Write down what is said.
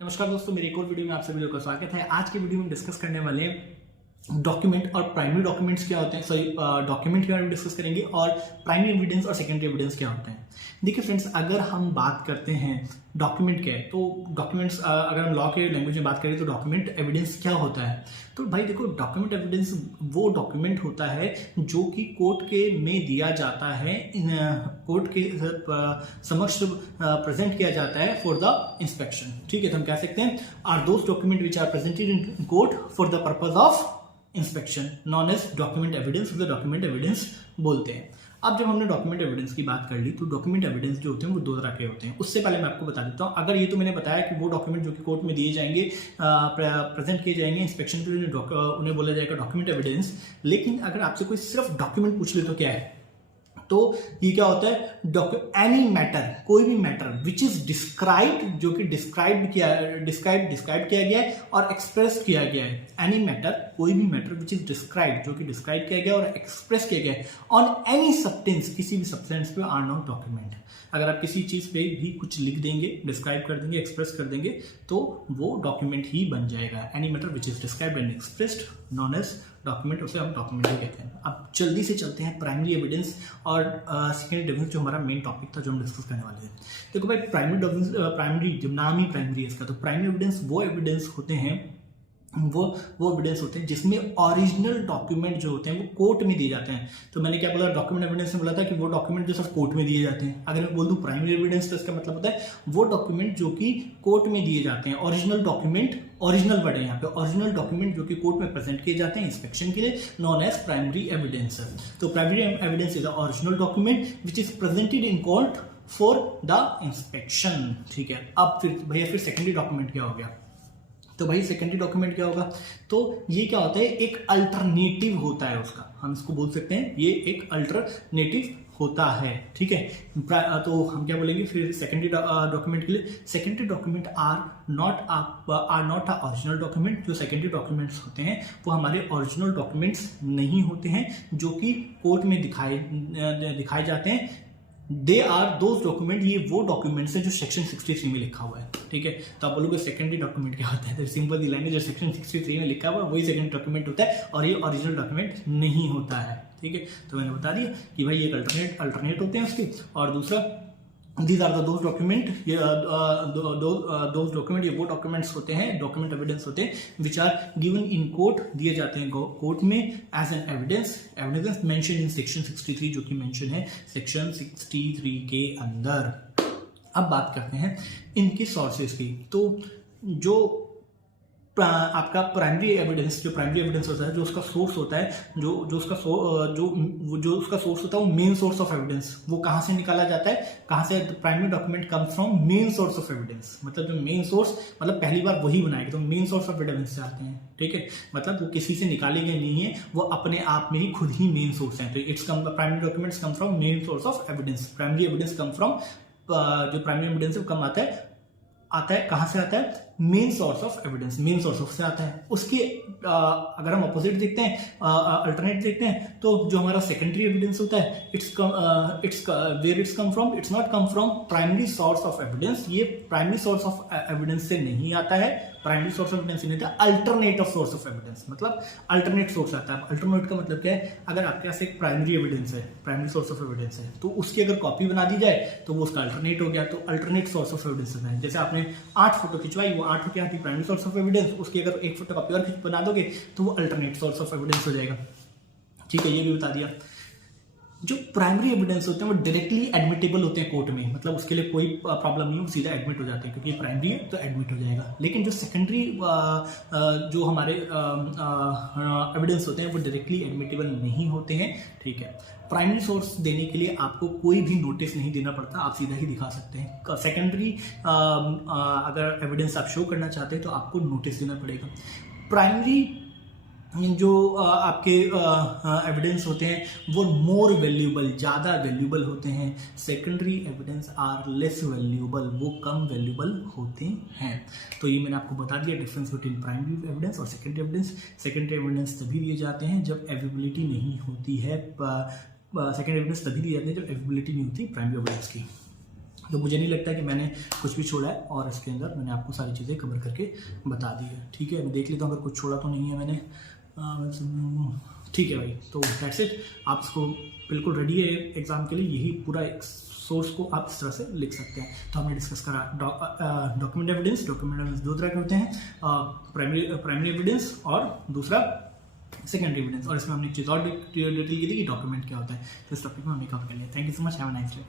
नमस्कार दोस्तों, मेरे एक और वीडियो में आप सभी लोगों का स्वागत है। आज के वीडियो में डिस्कस करने वाले हैं डॉक्यूमेंट और प्राइमरी डॉक्यूमेंट्स क्या होते हैं। डॉक्यूमेंट के बारे में डिस्कस करेंगे और प्राइमरी एविडेंस और सेकेंडरी एविडेंस क्या होते हैं। देखिए फ्रेंड्स, अगर हम बात करते हैं डॉक्यूमेंट क्या है, तो डॉक्यूमेंट्स अगर हम लॉ के लैंग्वेज में बात करें तो डॉक्यूमेंट एविडेंस क्या होता है। तो भाई देखो, डॉक्यूमेंट एविडेंस वो डॉक्यूमेंट होता है जो कि कोर्ट के में दिया जाता है, कोर्ट के समक्ष प्रेजेंट किया जाता है फॉर द इंस्पेक्शन। ठीक है, तो हम कह सकते हैं are those document which are presented in court for the purpose of inspection known as document evidence. Document evidence बोलते हैं। अब जब हमने डॉक्यूमेंट एविडेंस की बात कर ली, तो डॉक्यूमेंट एविडेंस जो होते हैं वो दो तरह के होते हैं। उससे पहले मैं आपको बता देता हूं, अगर ये तो मैंने बताया कि वो डॉक्यूमेंट जो कि कोर्ट में दिए जाएंगे, प्रेजेंट किए जाएंगे इंस्पेक्शन के लिए, उन्हें बोला जाएगा डॉक्यूमेंट एविडेंस। लेकिन अगर आपसे कोई सिर्फ डॉक्यूमेंट पूछ ले तो क्या है, तो ये क्या होता है, एनी मैटर, कोई भी मैटर विच इज डिस्क्राइब्ड, जो कि डिस्क्राइब किया गया है और एक्सप्रेस किया गया है। एनी मैटर, कोई भी मैटर विच इज डिस्क्राइब, जो कि डिस्क्राइब किया गया और एक्सप्रेस किया गया है ऑन एनी सब्सटेंस, किसी भी सब्सटेंस पे आर नॉट डॉक्यूमेंट। अगर आप किसी चीज पे भी कुछ लिख देंगे, डिस्क्राइब कर देंगे, एक्सप्रेस कर देंगे, तो वो डॉक्यूमेंट ही बन जाएगा। Any matter which is described and expressed known as document, उसे हम डॉक्यूमेंट ही कहते हैं। अब जल्दी से चलते हैं प्राइमरी एविडेंस और सेकेंडरी एविडेंस, जो हमारा मेन टॉपिक था, जो हम डिस्कस करने वाले थे। देखो भाई, प्राइमरी जब नाम ही प्राइमरी है इसका, तो प्राइमरी एविडेंस वो एविडेंस होते हैं, वो एविडेंस होते हैं जिसमें ओरिजिनल डॉक्यूमेंट जो होते हैं वो कोर्ट में दिए जाते हैं। तो मैंने क्या बोला, डॉक्यूमेंट एविडेंस में बोला था कि वो डॉक्यूमेंट जो सिर्फ कोर्ट में दिए जाते हैं। अगर मैं बोल दूं प्राइमरी एविडेंस, तो इसका मतलब होता है वो डॉक्यूमेंट जो कि कोर्ट में दिए जाते हैं। ओरिजिनल डॉक्यूमेंट, ओरिजिनल वर्ड है यहाँ पे, ओरिजिनल डॉक्यूमेंट जो कि कोर्ट में प्रेजेंट किए जाते हैं इंस्पेक्शन के लिए, नॉन एज प्राइमरी एविडेंस। तो primary evidence is the original document which is presented in court for the inspection. ठीक है, अब फिर सेकेंडरी डॉक्यूमेंट क्या हो गया। तो भाई सेकेंडरी डॉक्यूमेंट क्या होगा, तो ये क्या होता है, एक अल्टरनेटिव होता है उसका, हम इसको बोल सकते हैं ये एक अल्टरनेटिव होता है। ठीक है, तो हम क्या बोलेंगे फिर सेकेंडरी डॉक्यूमेंट के लिए, secondary document are not a original document. जो सेकेंडरी डॉक्यूमेंट्स होते हैं वो हमारे ओरिजिनल डॉक्यूमेंट्स नहीं होते हैं, जो कि कोर्ट में दिखाए जाते हैं। दे आर दोज डॉक्यूमेंट, ये वो डॉक्यूमेंट्स है जो सेक्शन 63 में लिखा हुआ है। ठीक है, तो आप बोलोगे सेकेंडरी डॉक्यूमेंट क्या होता है, तो सिंपल दी लाइन है, जो सेक्शन 63 में लिखा हुआ है वही सेकेंडरी डॉक्यूमेंट होता है और ये ओरिजिनल डॉक्यूमेंट नहीं होता है। ठीक है, तो मैंने बता दिया कि भाई ये अल्टरनेट होते हैं उसके। और दूसरा, These are the those document, those document, ये वो डॉक्यूमेंट्स होते हैं, डॉक्यूमेंट एविडेंस होते हैं which are given in court, दिए जाते हैं कोर्ट में as an evidence mention in section 63, जो कि मेंशन है सेक्शन 63 के अंदर। अब बात करते हैं इनके सोर्सेज की। तो जो आपका प्राइमरी एविडेंस होता है, जो उसका सोर्स होता है, जो उसका सोर्स होता है, वो मेन सोर्स ऑफ एविडेंस, वो कहां से निकाला जाता है, कहां से primary document comes from main source of evidence. मतलब जो मेन सोर्स, मतलब पहली बार वही बनाएगा, तो मेन सोर्स ऑफ एविडेंस से आते हैं। ठीक है, मतलब वो किसी से निकाले गए नहीं है, वो अपने आप में ही खुद ही मेन सोर्स है। तो primary documents come from main source of evidence. Primary evidence come from, जो प्राइमरी एविडेंस कम आता है कहां से आता है, main source of evidence, main source of से आता है। उसके अगर हम अपोजिट देखते हैं, अल्टरनेट देखते हैं, तो जो हमारा सेकेंडरी एविडेंस होता है, it's not come from primary source of evidence. ये प्राइमरी सोर्स ऑफ एविडेंस से नहीं आता है, प्राइमरी सोर्स ऑफ एविडेंस नहीं आता, alternate of source of evidence, मतलब अल्टरनेट सोर्स आता है। अल्टरनेट का मतलब क्या है, अगर आपके पास एक प्राइमरी एविडेंस है, प्राइमरी सोर्स ऑफ एविडेंस है, तो उसकी अगर कॉपी बना दी जाए तो वो उसका अल्टरनेट हो गया। तो अल्टरनेट सोर्स ऑफ एविडेंस है, जैसे आपने 8 फोटो खिंचवाई, वो 8 क्या थी, प्राइमरी सोर्स ऑफ एविडेंस, उसकी अगर एक फोटो कॉपी और बना दोगे तो वो अल्टरनेट सोर्स ऑफ एविडेंस हो जाएगा। ठीक है, ये भी बता दिया। जो प्राइमरी एविडेंस होते हैं वो डायरेक्टली एडमिटेबल होते हैं कोर्ट में, मतलब उसके लिए कोई प्रॉब्लम नहीं है, वो सीधा एडमिट हो जाते हैं, क्योंकि प्राइमरी है तो एडमिट हो जाएगा। लेकिन जो सेकेंडरी जो हमारे एविडेंस होते हैं वो डायरेक्टली एडमिटेबल नहीं होते हैं। ठीक है, प्राइमरी सोर्स देने के लिए आपको कोई भी नोटिस नहीं देना पड़ता, आप सीधा ही दिखा सकते हैं। सेकेंडरी अगर एविडेंस आप शो करना चाहते हैं तो आपको नोटिस देना पड़ेगा। प्राइमरी जो आपके एविडेंस होते हैं वो मोर वैल्यूबल, ज़्यादा वैल्यूबल होते हैं। Secondary evidence are less valuable, वो कम वैल्यूबल होते हैं। तो ये मैंने आपको बता दिया डिफरेंस बिटवीन प्राइमरी एविडेंस और सेकेंडरी एविडेंस। सेकेंडरी एविडेंस तभी दिए जाते हैं जब अवेलेबिलिटी नहीं होती है, सेकेंडरी एविडेंस तभी दिए जाते हैं जब अवेलेबिलिटी नहीं होती प्राइमरी एविडेंस की। तो मुझे नहीं लगता कि मैंने कुछ भी छोड़ा है, और इसके अंदर मैंने आपको सारी चीज़ें कवर करके बता दी है। ठीक है, मैं देख लेता हूँ अगर कुछ छोड़ा तो नहीं है मैंने। ठीक है भाई, तो दैट्स इट। आप इसको बिल्कुल रेडी है एग्ज़ाम के लिए, यही पूरा एक सोर्स को आप इस तरह से लिख सकते हैं। तो हमने डिस्कस करा डॉक्यूमेंट एविडेंस। डॉक्यूमेंट एविडेंस दो तरह के होते हैं, प्राइमरी एविडेंस और दूसरा सेकेंडरी एविडेंस। और इसमें हमने एक चीज़ और डिटेल की थी कि डॉक्यूमेंट क्या होता है। तो इस टॉपिक में हमने कवर कर लिया। Thank you so much, have a nice day.